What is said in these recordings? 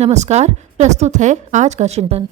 नमस्कार। प्रस्तुत है आज का चिंतन।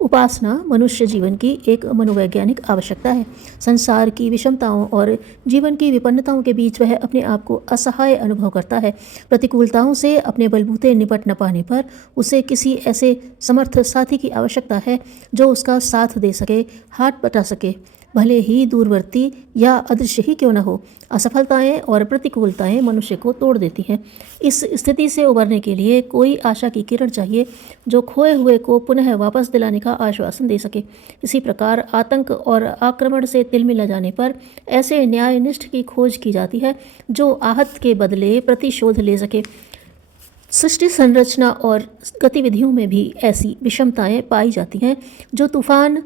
उपासना मनुष्य जीवन की एक मनोवैज्ञानिक आवश्यकता है। संसार की विषमताओं और जीवन की विपन्नताओं के बीच वह अपने आप को असहाय अनुभव करता है। प्रतिकूलताओं से अपने बलबूते निपट न पाने पर उसे किसी ऐसे समर्थ साथी की आवश्यकता है जो उसका साथ दे सके, हाथ बटा सके, भले ही दूरवर्ती या अदृश्य ही क्यों न हो। असफलताएं और प्रतिकूलताएं मनुष्य को तोड़ देती हैं। इस स्थिति से उबरने के लिए कोई आशा की किरण चाहिए जो खोए हुए को पुनः वापस दिलाने का आश्वासन दे सके। इसी प्रकार आतंक और आक्रमण से तिलमिला जाने पर ऐसे न्यायनिष्ठ की खोज की जाती है जो आहत के बदले प्रतिशोध ले सके। सृष्टि संरचना और गतिविधियों में भी ऐसी विषमताएं पाई जाती हैं जो तूफान,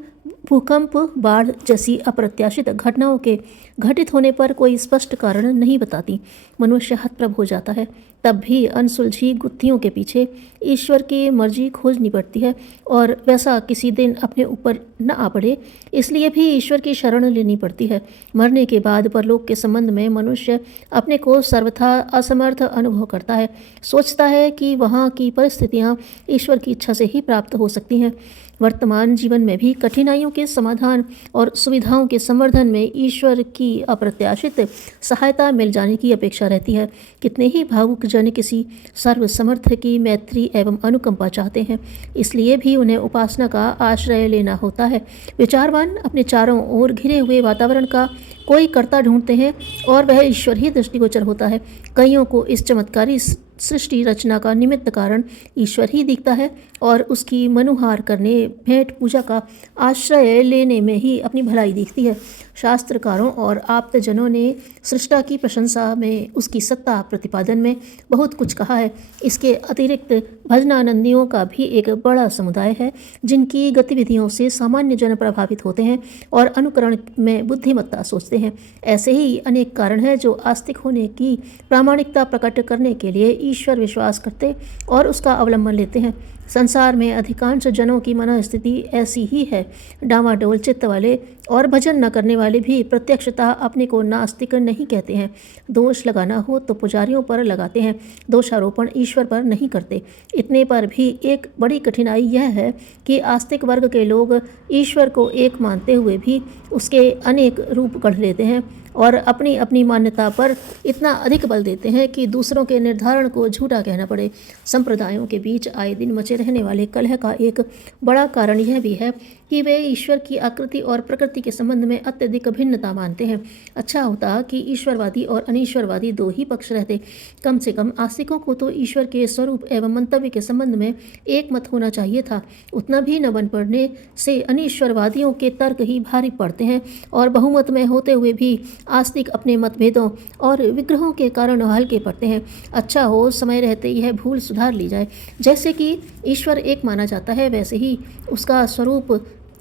भूकंप, बाढ़ जैसी अप्रत्याशित घटनाओं के घटित होने पर कोई स्पष्ट कारण नहीं बताती। मनुष्य हतप्रभ हो जाता है। तब भी अनसुलझी गुत्थियों के पीछे ईश्वर की मर्जी खोजनी पड़ती है और वैसा किसी दिन अपने ऊपर न आ पड़े, इसलिए भी ईश्वर की शरण लेनी पड़ती है। मरने के बाद परलोक के संबंध में मनुष्य अपने को सर्वथा असमर्थ अनुभव करता है। सोचता है कि वहाँ की परिस्थितियाँ ईश्वर की इच्छा से ही प्राप्त हो सकती हैं। वर्तमान जीवन में भी कठिनाइयों के समाधान और सुविधाओं के संवर्धन में ईश्वर की अप्रत्याशित सहायता मिल जाने की अपेक्षा रहती है। कितने ही भावुक जन किसी सर्वसमर्थ की मैत्री एवं अनुकंपा चाहते हैं, इसलिए भी उन्हें उपासना का आश्रय लेना होता है। विचारवान अपने चारों ओर घिरे हुए वातावरण का कोई कर्ता ढूंढते हैं और वह ईश्वर ही दृष्टिगोचर होता है। कईयों को इस चमत्कारी सृष्टि रचना का निमित्त कारण ईश्वर ही दिखता है और उसकी मनुहार करने, भेंट पूजा का आश्रय लेने में ही अपनी भलाई दिखती है। शास्त्रकारों और आप्तजनों ने सृष्टा की प्रशंसा में, उसकी सत्ता प्रतिपादन में बहुत कुछ कहा है। इसके अतिरिक्त भजनानंदियों का भी एक बड़ा समुदाय है जिनकी गतिविधियों से सामान्य जन प्रभावित होते हैं और अनुकरण में बुद्धिमत्ता सोचते हैं। ऐसे ही अनेक कारण हैं जो आस्तिक होने की प्रामाणिकता प्रकट करने के लिए ईश्वर विश्वास करते और उसका अवलंबन लेते हैं। संसार में अधिकांश जनों की मनोस्थिति ऐसी ही है। डामाडोल चित्त वाले और भजन न करने वाले भी प्रत्यक्षतः अपने को नास्तिक नहीं कहते हैं। दोष लगाना हो तो पुजारियों पर लगाते हैं, दोषारोपण ईश्वर पर नहीं करते। इतने पर भी एक बड़ी कठिनाई यह है कि आस्तिक वर्ग के लोग ईश्वर को एक मानते हुए भी उसके अनेक रूप गढ़ लेते हैं और अपनी अपनी मान्यता पर इतना अधिक बल देते हैं कि दूसरों के निर्धारण को झूठा कहना पड़े। संप्रदायों के बीच आए दिन मचे रहने वाले कलह का एक बड़ा कारण यह भी है कि वे ईश्वर की आकृति और प्रकृति के संबंध में अत्यधिक भिन्नता मानते हैं। अच्छा होता कि ईश्वरवादी और अनीश्वरवादी दो ही पक्ष रहते। कम से कम आस्तिकों को तो ईश्वर के स्वरूप एवं मंतव्य के संबंध में एक मत होना चाहिए था। उतना भी न बन पड़ने से अनीश्वरवादियों के तर्क ही भारी पड़ते हैं और बहुमत में होते हुए भी आस्तिक अपने मतभेदों और विग्रहों के कारण हल्के पड़ते हैं। अच्छा हो समय रहते यह भूल सुधार ली जाए। जैसे कि ईश्वर एक माना जाता है, वैसे ही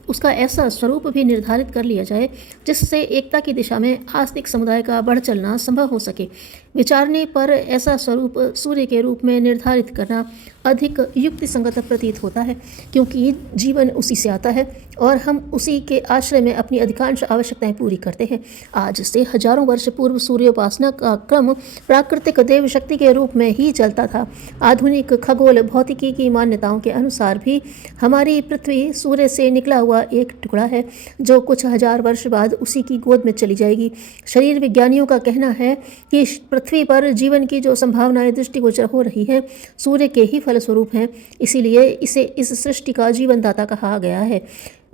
उसका ऐसा स्वरूप भी निर्धारित कर लिया जाए जिससे एकता की दिशा में आस्तिक समुदाय का बढ़ चलना संभव हो सके। विचारने पर ऐसा स्वरूप सूर्य के रूप में निर्धारित करना अधिक युक्ति संगत प्रतीत होता है, क्योंकि जीवन उसी से आता है और हम उसी के आश्रय में अपनी अधिकांश आवश्यकताएं पूरी करते हैं। आज से हजारों वर्ष पूर्व सूर्योपासना का क्रम प्राकृतिक देव शक्ति के रूप में ही चलता था। आधुनिक खगोल भौतिकी की मान्यताओं के अनुसार भी हमारी पृथ्वी सूर्य से निकला हुआ एक टुकड़ा है जो कुछ हजार वर्ष बाद उसी की गोद में चली जाएगी। शरीर विज्ञानियों का कहना है कि पृथ्वी पर जीवन की जो संभावनाएं दृष्टिगोचर हो रही हैं सूर्य के ही फलस्वरूप हैं। इसीलिए इसे इस सृष्टि का जीवनदाता कहा गया है।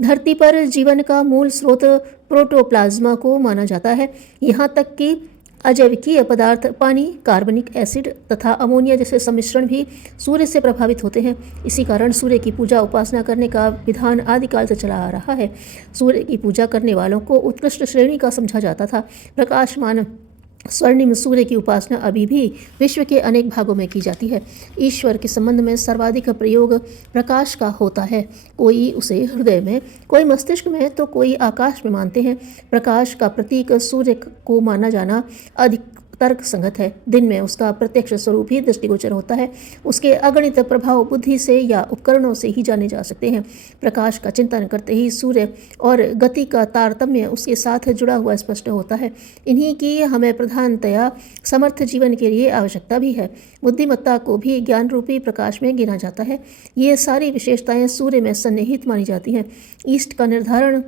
धरती पर जीवन का मूल स्रोत प्रोटोप्लाज्मा को माना जाता है। यहाँ तक कि अजैविकीय पदार्थ, पानी, कार्बनिक एसिड तथा अमोनिया जैसे सम्मिश्रण भी सूर्य से प्रभावित होते हैं। इसी कारण सूर्य की पूजा उपासना करने का विधान आदिकाल से चला आ रहा है। सूर्य की पूजा करने वालों को उत्कृष्ट श्रेणी का समझा जाता था। प्रकाशमान स्वर्णिम सूर्य की उपासना अभी भी विश्व के अनेक भागों में की जाती है। ईश्वर के संबंध में सर्वाधिक प्रयोग प्रकाश का होता है। कोई उसे हृदय में, कोई मस्तिष्क में तो कोई आकाश में मानते हैं। प्रकाश का प्रतीक सूर्य को माना जाना अधिक तर्क संगत है। दिन में उसका प्रत्यक्ष स्वरूप ही दृष्टिगोचर होता है। उसके अगणित प्रभाव बुद्धि से या उपकरणों से ही जाने जा सकते हैं। प्रकाश का चिंतन करते ही सूर्य और गति का तारतम्य उसके साथ जुड़ा हुआ स्पष्ट होता है। इन्हीं की हमें प्रधानतया समर्थ जीवन के लिए आवश्यकता भी है। बुद्धिमत्ता को भी ज्ञान रूपी प्रकाश में गिना जाता है। ये सारी विशेषताएं सूर्य में सन्निहित मानी जाती हैं। इष्ट का निर्धारण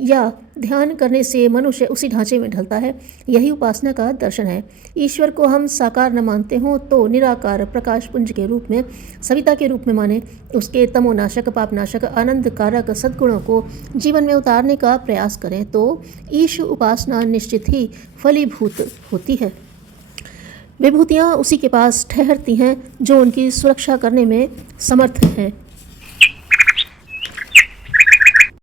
या ध्यान करने से मनुष्य उसी ढांचे में ढलता है। यही उपासना का दर्शन है। ईश्वर को हम साकार न मानते हों तो निराकार प्रकाश पुंज के रूप में, सविता के रूप में माने। उसके तमोनाशक, पापनाशक, आनंद कारक सद्गुणों को जीवन में उतारने का प्रयास करें तो ईश उपासना निश्चित ही फलीभूत होती है। विभूतियाँ उसी के पास ठहरती हैं जो उनकी सुरक्षा करने में समर्थ हैं।